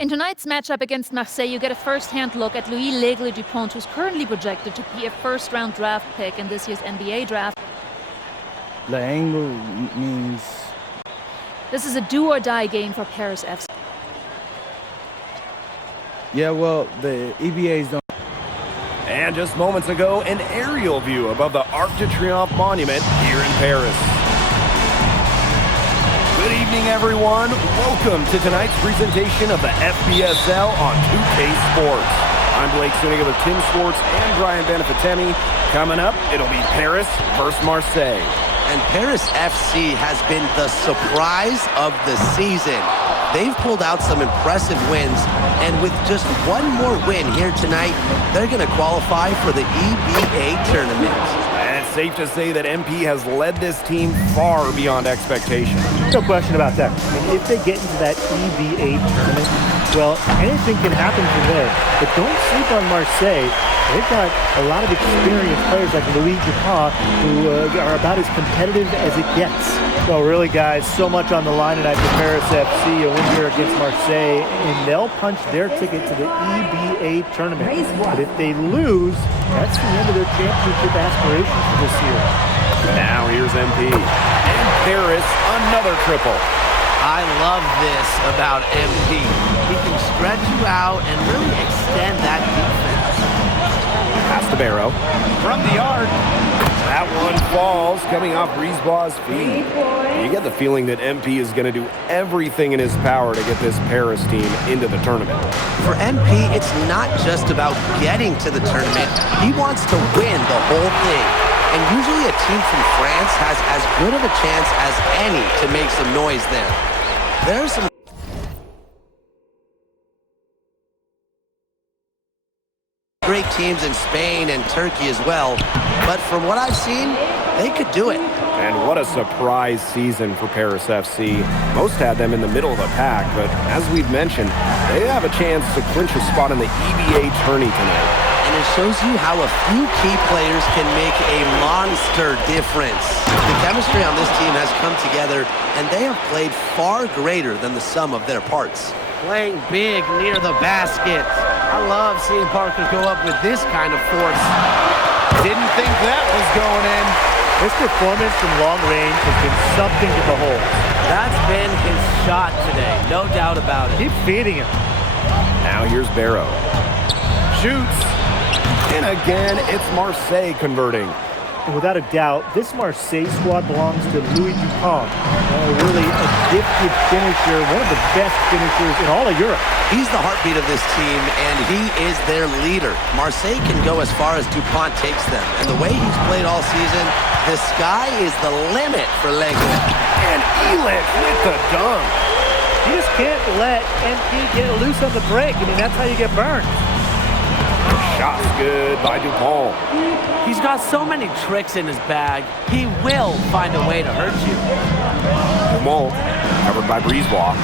In tonight's matchup against Marseille, you get a first-hand look at Louis L'Aigle Dupont, who's currently projected to be a first-round draft pick in this year's NBA draft. L'Aigle means... This is a do-or-die game for Paris FC. Yeah, well, the EBAs don't... And just moments ago, an aerial view above the Arc de Triomphe monument here in Paris. Good evening, everyone. Welcome to tonight's presentation of the FBSL on 2K Sports. I'm Blake Suniga with Tim Schwartz and Brian Benefitemi. Coming up, it'll be Paris versus Marseille. And Paris FC has been the surprise of the season. They've pulled out some impressive wins, and with just one more win here tonight, they're going to qualify for the EBA tournament. And it's safe to say that MP has led this team far beyond expectation. No question about that. I mean, if they get into that EBA tournament, well, anything can happen from there. But don't sleep on Marseille. They've got a lot of experienced players like Louis Dupont who are about as competitive as it gets. Well, really, guys, so much on the line tonight for Paris FC, a win here against Marseille, and they'll punch their ticket to the EBA tournament. But if they lose, that's the end of their championship aspirations for this year. Now here's MP. And Paris, another triple. I love this about MP. He can stretch you out and really extend that defense. Pass to Barrow. From the arc. That one falls, coming off Brisebois' feet. You get the feeling that MP is going to do everything in his power to get this Paris team into the tournament. For MP, it's not just about getting to the tournament. He wants to win the whole thing. And usually a team from France has as good of a chance as any to make some noise there. There's some great teams in Spain and Turkey as well, but from what I've seen, they could do it. And what a surprise season for Paris FC. Most had them in the middle of the pack, but as we've mentioned, they have a chance to clinch a spot in the EBA tourney tonight. And it shows you how a few key players can make a monster difference. The chemistry on this team has come together, and they have played far greater than the sum of their parts. Playing big near the basket. I love seeing Parker go up with this kind of force. Didn't think that was going in. This performance from long range has been something to behold. That's been his shot today, no doubt about it. Keep feeding him. Now here's Barrow. Shoots. And again, it's Marseille converting. And without a doubt, this Marseille squad belongs to Louis Dupont. Really a gifted finisher, one of the best finishers in all of Europe. He's the heartbeat of this team, and he is their leader. Marseille can go as far as Dupont takes them. And the way he's played all season, the sky is the limit for L'Aigle. And Elec with the dunk. You just can't let MP get loose on the break. I mean, that's how you get burned. Shot's good by Dupont. He's got so many tricks in his bag, he will find a way to hurt you. Dupont, covered by Brisebois.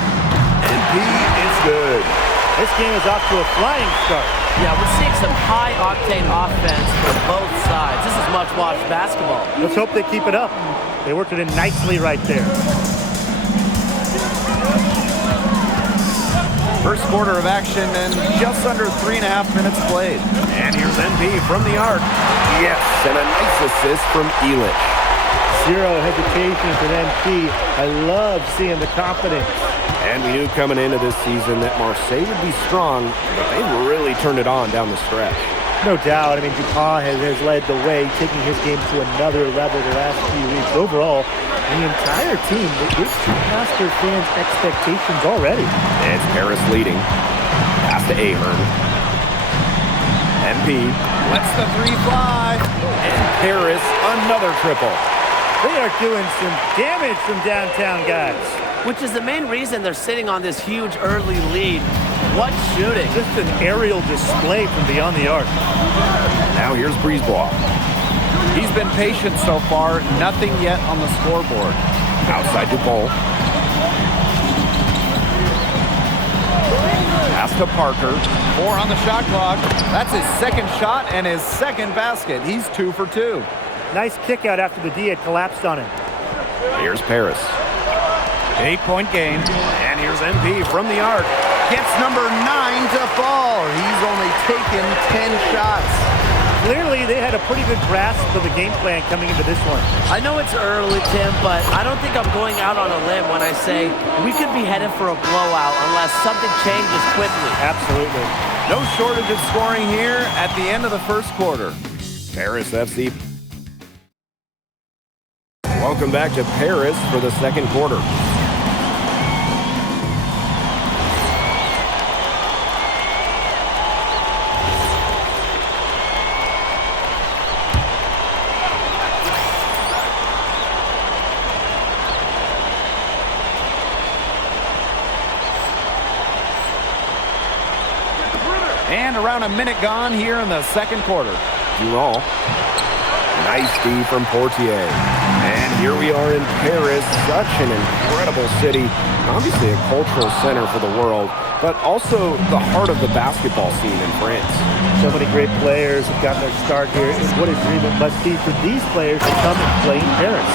MP is good. This game is off to a flying start. Yeah, we're seeing some high-octane offense from both sides. This is much-watched basketball. Let's hope they keep it up. They worked it in nicely right there. First quarter of action and just under 3.5 minutes played. And here's MP from the arc. Yes, and a nice assist from Elec. Zero hesitation for MP. I love seeing the confidence. And we knew coming into this season that Marseille would be strong, but they really turned it on down the stretch. No doubt. I mean, Dupont has led the way, taking his game to another level the last few weeks. Overall, the entire team, it's surpassed their fans' expectations already. It's Paris leading. Pass to Ahern. MP Lets the three fly. and Paris another triple. They are doing some damage from downtown, guys. Which is the main reason they're sitting on this huge early lead. What shooting. Just an aerial display from beyond the arc. Now here's Brisebois. He's been patient so far. Nothing yet on the scoreboard. Outside Dupont. Pass to Parker. 4 on the shot clock. That's his second shot and his second basket. He's 2 for 2. Nice kick out after the D had collapsed on him. Here's Paris. 8-point game. And here's MP from the arc. Gets number 9 to fall. He's only taken 10 shots. Clearly, they had a pretty good grasp of the game plan coming into this one. I know it's early, Tim, but I don't think I'm going out on a limb when I say we could be headed for a blowout unless something changes quickly. Absolutely. No shortage of scoring here at the end of the first quarter. Paris FC. Welcome back to Paris for the second quarter. And around a minute gone here in the second quarter. Durand. Nice D from Portier. And here we are in Paris, such an incredible city. Obviously a cultural center for the world, but also the heart of the basketball scene in France. So many great players have gotten their start here. And what a dream it must be for these players to come and play in Paris.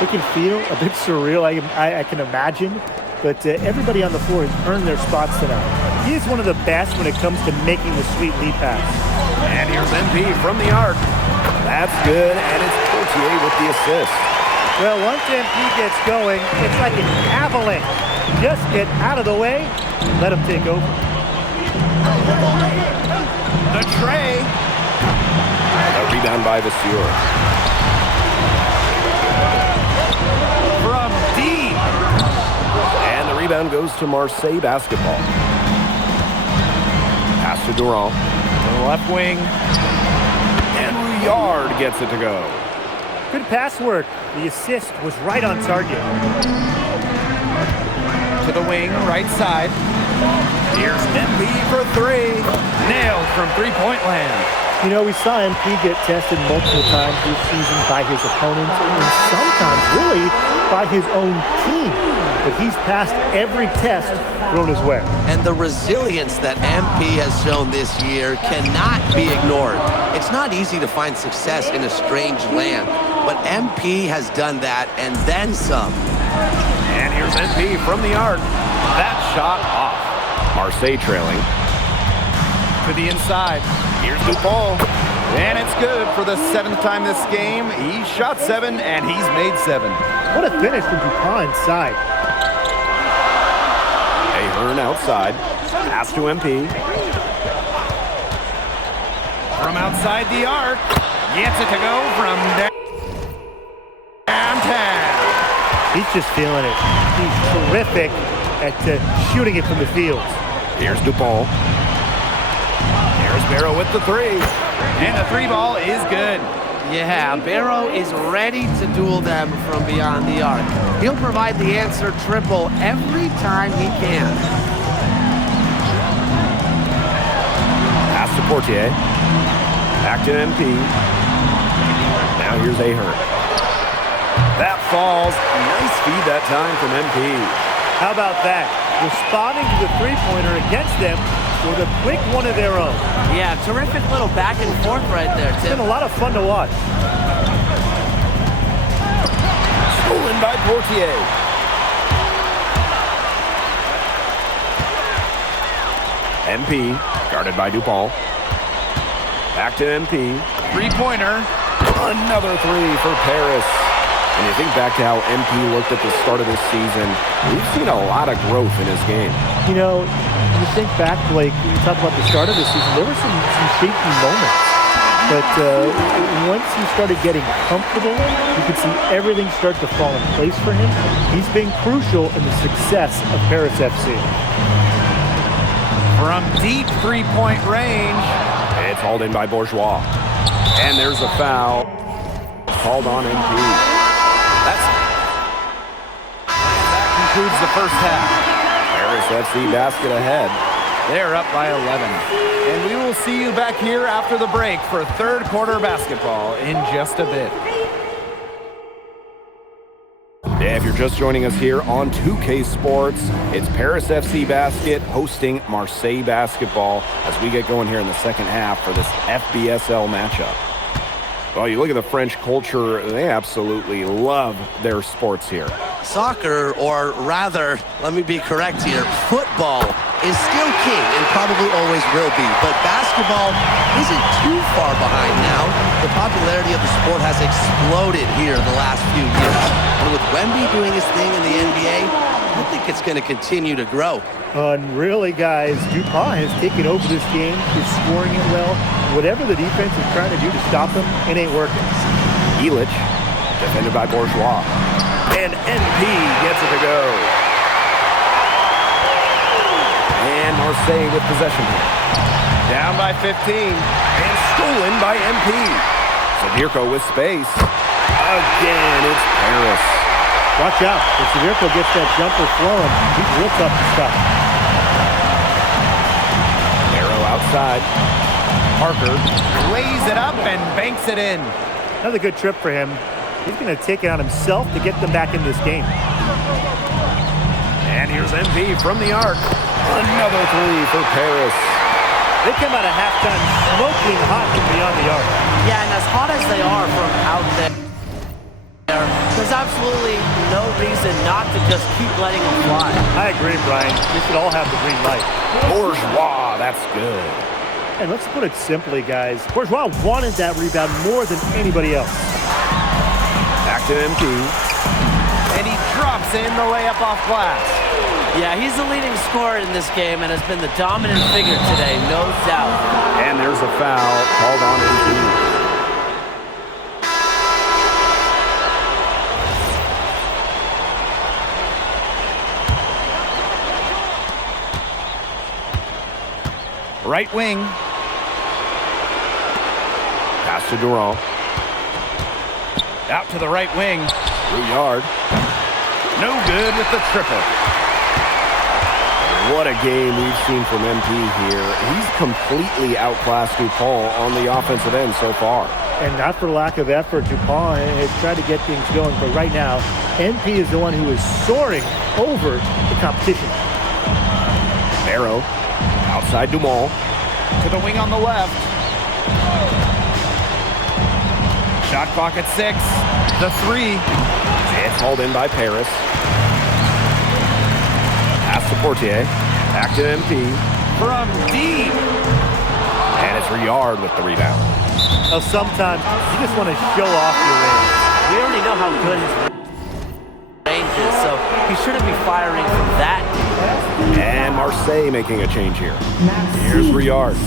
It can feel a bit surreal, I can imagine, but everybody on the floor has earned their spots tonight. He is one of the best when it comes to making the sweet lead pass. And here's MP from the arc. That's good, and it's Portier with the assist. Well, once MP gets going, it's like an avalanche. Just get out of the way, let him take over. The tray. A rebound by Vasseur. From deep. And the rebound goes to Marseille basketball. Pass to Durand. To the left wing. And Rouillard gets it to go. Good pass work. The assist was right on target. To the wing, right side. Here's MP for 3. Nailed from three-point land. You know, we saw MP get tested multiple times this season by his opponents and sometimes really by his own team. But he's passed every test thrown his way. And the resilience that MP has shown this year cannot be ignored. It's not easy to find success in a strange land, but MP has done that and then some. And here's MP from the arc. That shot off. Marseille trailing. To the inside. Here's Dupont. And it's good for the 7th time this game. He shot 7, and he's made 7. What a finish from Dupont inside. Ahern outside. Pass to MP. From outside the arc. Gets it to go from downtown. He's just feeling it. He's terrific at shooting it from the field. Here's Dupont. Here's Barrow with the 3. And the 3 ball is good. Yeah, Barrow is ready to duel them from beyond the arc. He'll provide the answer triple every time he can. Pass to Portier. Back to MP. Now here's Ahern. That falls. Nice feed that time from MP. How about that? Responding to the three-pointer against them with a quick one of their own. Yeah, terrific little back and forth right there, It's Tim. been a lot of fun to watch. Stolen by Portier. MP, guarded by Dupont. Back to MP. 3-pointer. Another 3 for Paris. And you think back to how MP looked at the start of this season, we've seen a lot of growth in his game. You know, you think back, Blake, you talk about the start of the season, there were some shaky moments. But once he started getting comfortable, you could see everything start to fall in place for him. He's been crucial in the success of Paris FC. From deep 3-point range. It's hauled in by Bourgeois. And there's a foul called on MP. That concludes the first half. Paris FC basket ahead. They're up by 11. And we will see you back here after the break for third quarter basketball in just a bit. Yeah, if you're just joining us here on 2K Sports, it's Paris FC Basket hosting Marseille basketball as we get going here in the second half for this FBSL matchup. Well, you look at the French culture, they absolutely love their sports here. Soccer, or rather, let me be correct here, football is still king and probably always will be. But basketball isn't too far behind now. The popularity of the sport has exploded here in the last few years. And with Wemby doing his thing in the NBA, I think it's going to continue to grow. And really, guys, Dupont has taken over this game. He's scoring it well. Whatever the defense is trying to do to stop him, it ain't working. Illich, defended by Bourgeois. And NP gets it to go. And Marseille with possession here. Down by 15. And stolen by MP. Sedirko with space. Again, it's Paris. Watch out. If Sedirko gets that jumper flowing, he's real tough to stop. Arrow outside. Parker lays it up and banks it in. Another good trip for him. He's going to take it on himself to get them back in this game. And here's MP from the arc. Another three for Paris. They come out of halftime smoking hot from beyond the arc. Yeah, and as hot as they are from out there, there's absolutely no reason not to just keep letting them fly. I agree, Brian. They should all have the green light. Bourgeois, that's good. And let's put it simply, guys. Bourgeois wanted that rebound more than anybody else. Back to MP. And he drops in the layup off glass. Yeah, he's the leading scorer in this game and has been the dominant figure today, no doubt. And there's a foul called on MP. Right wing. Pass to Durant. Out to the right wing. Rouillard. No good with the triple. What a game we've seen from MP here. He's completely outclassed Dupont on the offensive end so far. And not for lack of effort, Dupont has tried to get things going. But right now, MP is the one who is soaring over the competition. Barrow. Outside Dumont. To the wing on the left. Shot clock at 6. The three. It's hauled in by Paris. Pass to Portier. Back to MP. From deep. And it's Rouillard with the rebound. Now, sometimes you just want to show off your range. We already know how good his range is, so he shouldn't be firing from that. And Marseille making a change here. Here's Rouillard. A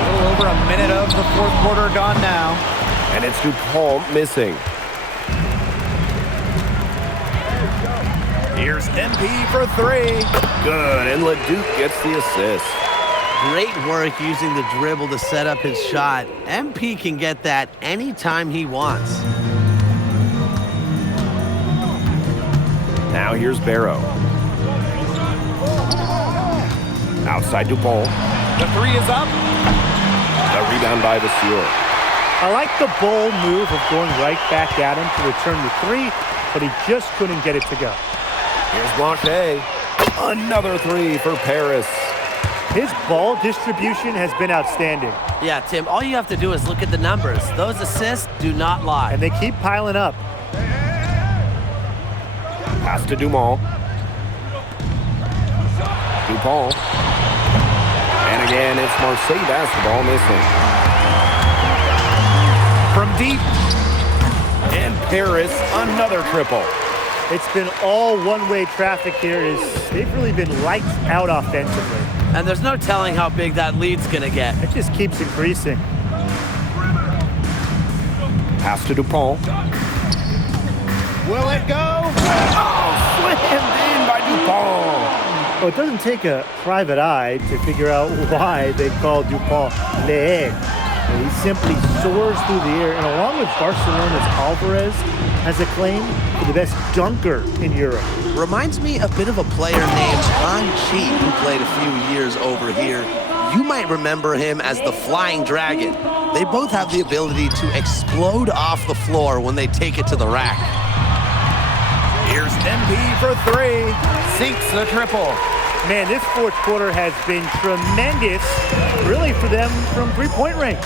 little over a minute of the fourth quarter gone now. And it's Dupont missing. Here's MP for three. Good, and Leduc gets the assist. Great work using the dribble to set up his shot. MP can get that anytime he wants. Now here's Barrow. Outside Dupont. The three is up. The rebound by Vasseur. I like the bold move of going right back at him to return the three, but he just couldn't get it to go. Here's Blanchet. Another three for Paris. His ball distribution has been outstanding. Yeah, Tim, all you have to do is look at the numbers. Those assists do not lie. And they keep piling up. Pass to Dumont. Dupont. And again, it's Marseille basketball missing. From deep. And Paris, another triple. It's been all one-way traffic here. They've really been lights out offensively. And there's no telling how big that lead's going to get. It just keeps increasing. Pass to Dupont. Will it go? Oh, slammed in by Dupont. Well, it doesn't take a private eye to figure out why they call Dupont Le. He simply soars through the air, and along with Barcelona's Alvarez, has a claim for the best dunker in Europe. Reminds me a bit of a player named Chi, who played a few years over here. You might remember him as the Flying Dragon. They both have the ability to explode off the floor when they take it to the rack. Here's MP for three. Sinks the triple. Man, this fourth quarter has been tremendous, really, for them from three-point range.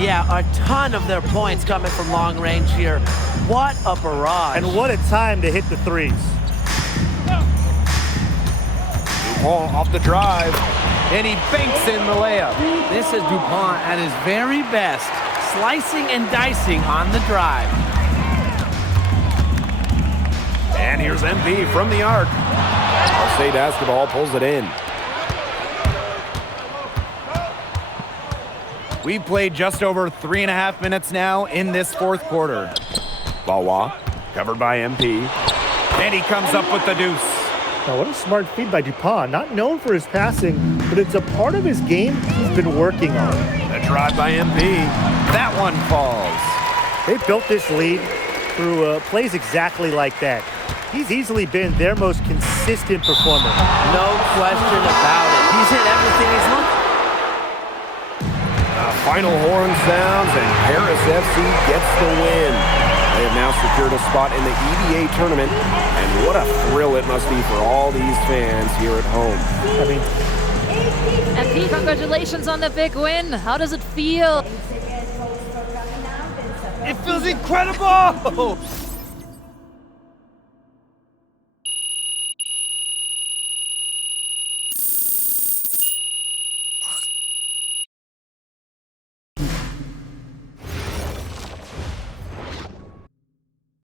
Yeah, a ton of their points coming from long range here. What a barrage. And what a time to hit the threes. Dupont off the drive. And he banks in the layup. This is Dupont at his very best, slicing and dicing on the drive. And here's MP from the arc. Marseille basketball pulls it in. We've played just over 3.5 minutes now in this fourth quarter. Valois covered by MP. And he comes up with the deuce. Now, what a smart feed by Dupont. Not known for his passing, but it's a part of his game he's been working on. The drive by MP. That one falls. They built this lead through plays exactly like that. He's easily been their most consistent performer. No question about it. He's hit everything he's looked. Final horn sounds, and Paris FC gets the win. They have now secured a spot in the EVA tournament, and what a thrill it must be for all these fans here at home. I mean, MP, congratulations on the big win. How does it feel? It feels incredible!